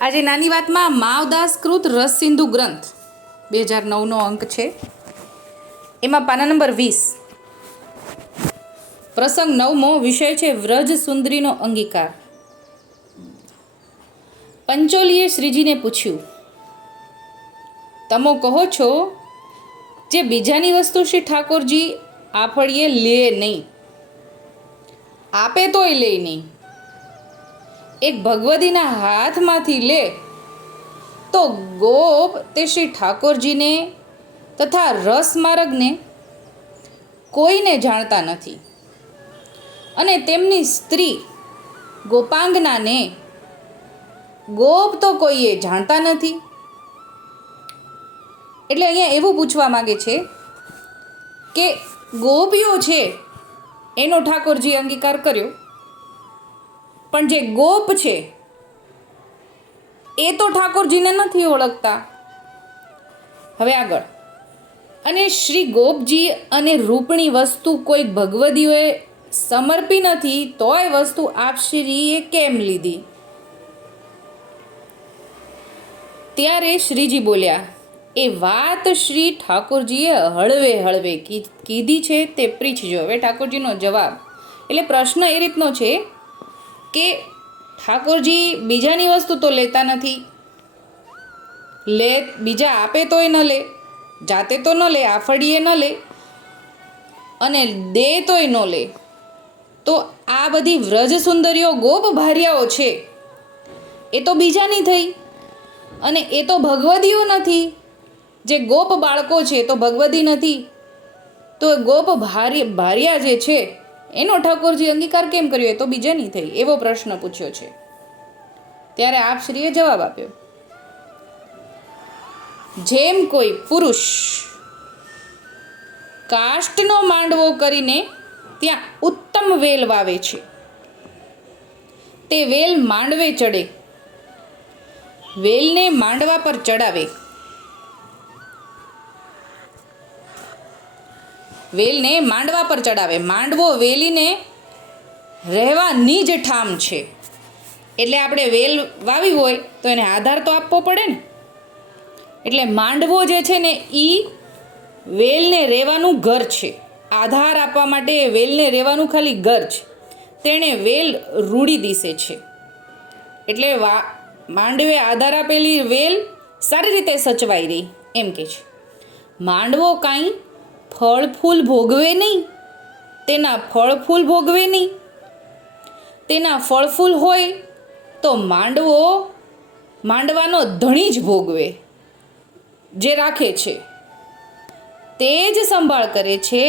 આજે નાની વાતમાં માવદાસ કૃત રસ સિંધુ ગ્રંથ. બે હજાર નવનો અંક છે. એમાં પાના નંબર વીસ. પ્રસંગ નવમો વિષય છે વ્રજ સુંદરીનો અંગીકાર. પંચોલીએ શ્રીજીને પૂછ્યું, તમો કહો છો જે બીજાની વસ્તુ શ્રી ઠાકોરજી આફળીએ લે નહીં? આપે તોય લે નહીં. એક ભગવતીના હાથમાંથી લે, તો ગોપ તે શ્રી ઠાકોરજીને તથા રસમાર્ગને કોઈને જાણતા નથી. અને તેમની સ્ત્રી ગોપાંગનાને ગોપ તો કોઈએ જાણતા નથી. એટલે અહીંયા એવું પૂછવા માગે છે કે ગોપીઓ છે, એનો ઠાકોરજી અંગીકાર કર્યો. પણ જે ગોપ છે, એ તો ઠાકોરજીને નથી ઓળખતા. હવે આગળ. અને શ્રી ગોપજી અને રૂપણી વસ્તુ કોઈ ભગવદીઓએ સમર્પી નથી, તોય વસ્તુ આપ શ્રીએ કેમ લીધી? ત્યારે શ્રીજી બોલ્યા, એ વાત શ્રી ઠાકોરજીએ હળવે હળવે કીધી છે તે પ્રીછજો. હવે ઠાકોરજીનો જવાબ, એટલે પ્રશ્ન એ રીતનો છે કે ઠાકોરજી બીજાની વસ્તુ તો લેતા નથી. લે, બીજા આપે તોય ન લે, જાતે તો ન લે, આફડીએ ન લે અને દે તોય ન લે. તો આ બધી વ્રજ સુંદરીઓ ગોપ ભાર્યાઓ છે. એ તો બીજાની થઈ અને એ તો ભગવદીઓ નથી. જે ગોપ બાળકો છે તો ભગવદી નથી. તો ગોપ ભાર્ય, ભાર્યા જે છે એનો ઠાકોરજી અંગીકાર કેમ કર્યો એ તો બીજાની થઈ, એવો પ્રશ્ન પૂછ્યો છે. ત્યારે આપ શ્રીએ જવાબ આપ્યો. જેમ કોઈ પુરુષ કાષ્ટનો માંડવો કરીને ત્યાં ઉત્તમ વેલ વાવે છે, તે વેલ માંડવે ચડે. વેલને માંડવા પર ચડાવે. વેલને માંડવા પર ચડાવે. માંડવો વેલીને રહેવાની જ ઠામ છે. એટલે આપણે વેલ વાવી હોય તો એને આધાર તો આપવો પડે ને. એટલે માંડવો જે છે ને એ વેલને રહેવાનું ઘર છે. આધાર આપવા માટે વેલને રહેવાનું ખાલી ઘર છે. તેણે વેલ રૂડી દિશે છે. એટલે વા, માંડવે આધાર આપેલી વેલ સારી રીતે સચવાઈ રહી, એમ કે છે. માંડવો કાંઈ ફળ ફૂલ ભોગવે નહીં. તેના ફળ ફૂલ ભોગવે નહીં. તેના ફળ ફૂલ હોય તો માંડવો માંડવાનો ધણી જ ભોગવે, જે રાખે છે. તે જ સંભાળ કરે છે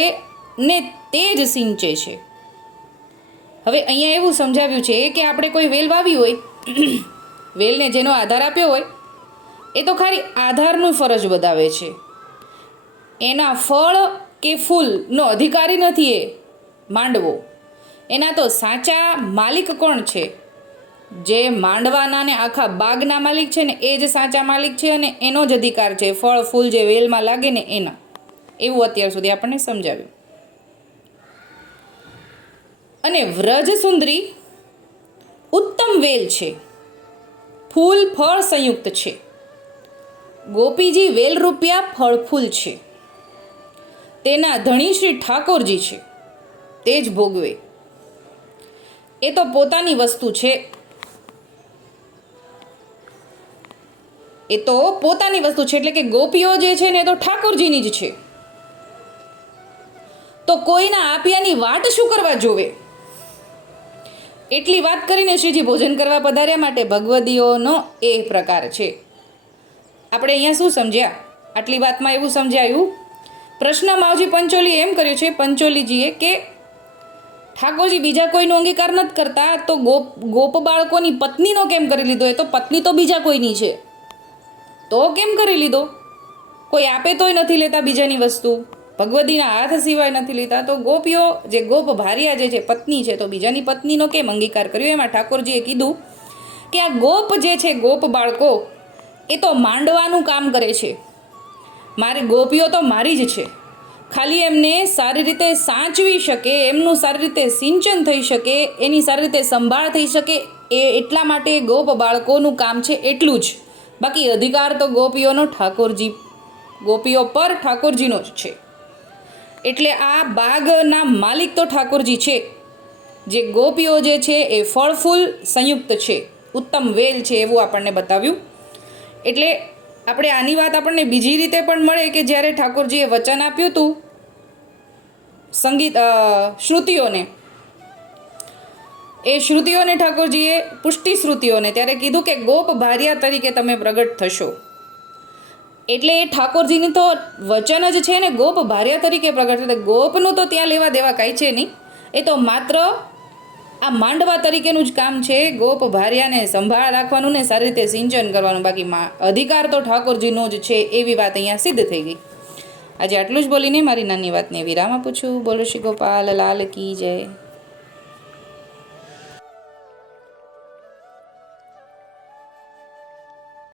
ને તે જ સિંચે છે. હવે અહીંયા એવું સમજાવ્યું છે કે આપણે કોઈ વેલ વાવી હોય, વેલને જેનો આધાર આપ્યો હોય, એ તો ખાલી આધારનું ફરજ બતાવે છે. એના ફળ કે ફૂલનો અધિકારી નથી એ, માંડવો. એના તો સાચા માલિક કોણ છે? જે માંડવાના ને આખા બાગના માલિક છે ને એ જ સાચા માલિક છે અને એનો જ અધિકાર છે, ફળ, ફૂલ જે વેલમાં લાગે ને એના. એવું અત્યાર સુધી આપણને સમજાવ્યું. અને વ્રજ સુંદરી ઉત્તમ વેલ છે. ફૂલ ફળ સંયુક્ત છે. ગોપીજી વેલ રૂપિયા ફળ ફૂલ છે. તેના ધણી શ્રી ઠાકોરજી છે. તે જ ભોગવે. એ તો પોતાની વસ્તુ છે. એ તો પોતાની વસ્તુ છે એટલે કે ગોપીઓ જે છે ને એ તો ઠાકોરજીની જ છે. તો કોઈના આપ્યાની વાટ શું કરવા જોવે? એટલી વાત કરીને શ્રીજી ભોજન કરવા પધાર્યા માટે ભગવદીઓનો એ પ્રકાર છે. આપણે અહીંયા શું સમજ્યા? આટલી વાતમાં એવું સમજાયું? પ્રશ્ન માવજી પંચોલી એમ કર્યું છે, પંચોલીજીએ કે ઠાકોરજી બીજા કોઈનો અંગીકાર નથી કરતા, તો ગોપ ગોપ બાળકોની પત્નીનો કેમ કરી લીધો? એ તો પત્ની તો બીજા કોઈની છે. તો કેમ કરી લીધો? કોઈ આપે તોય નથી લેતા બીજાની વસ્તુ. ભગવદીના હાથ સિવાય નથી લેતા. તો ગોપીઓ, જે ગોપ ભાર્યા જે છે, પત્ની છે, તો બીજાની પત્નીનો કેમ અંગીકાર કર્યો? એમાં ઠાકોરજીએ કીધું કે આ ગોપ જે છે, ગોપ બાળકો, એ તો માંડવાનું કામ કરે છે. મારી ગોપીઓ તો મારી જ છે. ખાલી એમને સારી રીતે સાચવી શકે, એમનું સારી રીતે સિંચન થઈ શકે, એની સારી રીતે સંભાળ થઈ શકે, એ એટલા માટે ગોપ બાળકોનું કામ છે એટલું જ. બાકી અધિકાર તો ગોપીઓનો ઠાકોરજી, ગોપીઓ પર ઠાકોરજીનો જ છે. એટલે આ બાગના માલિક તો ઠાકોરજી છે. જે ગોપીઓ જે છે એ ફળ ફૂલ સંયુક્ત છે. ઉત્તમ વેલ છે એવું આપણને બતાવ્યું. એટલે આપણે આની વાત આપણને બીજી રીતે પણ મળે કે જ્યારે ઠાકોરજીએ વચન આપ્યું હતું, સંગીત શ્રુતિઓને. એ શ્રુતિઓને ઠાકોરજીએ, પુષ્ટિ શ્રુતિઓને, ત્યારે કીધું કે ગોપ ભાર્યા તરીકે તમે પ્રગટ થશો. એટલે એ ઠાકોરજીની તો વચન જ છે ને, ગોપ ભાર્યા તરીકે પ્રગટ એટલે ગોપનું તો ત્યાં લેવા દેવા કાંઈ છે નહીં. એ તો માત્ર આ માંડવા તરીકેનું જ કામ છે. ગોપ ભાર્યાને સંભાળ રાખવાનું ને સારી રીતે સિંચન કરવાનું. બાકી અધિકાર તો ઠાકોરજીનો જ છે એવી વાત અહીંયા સિદ્ધ થઈ ગઈ. આજે આટલું જ બોલીને મારી નાની વાતને વિરામ આપું છું. બોલો શ્રી ગોપાલ, લાલ કી જય.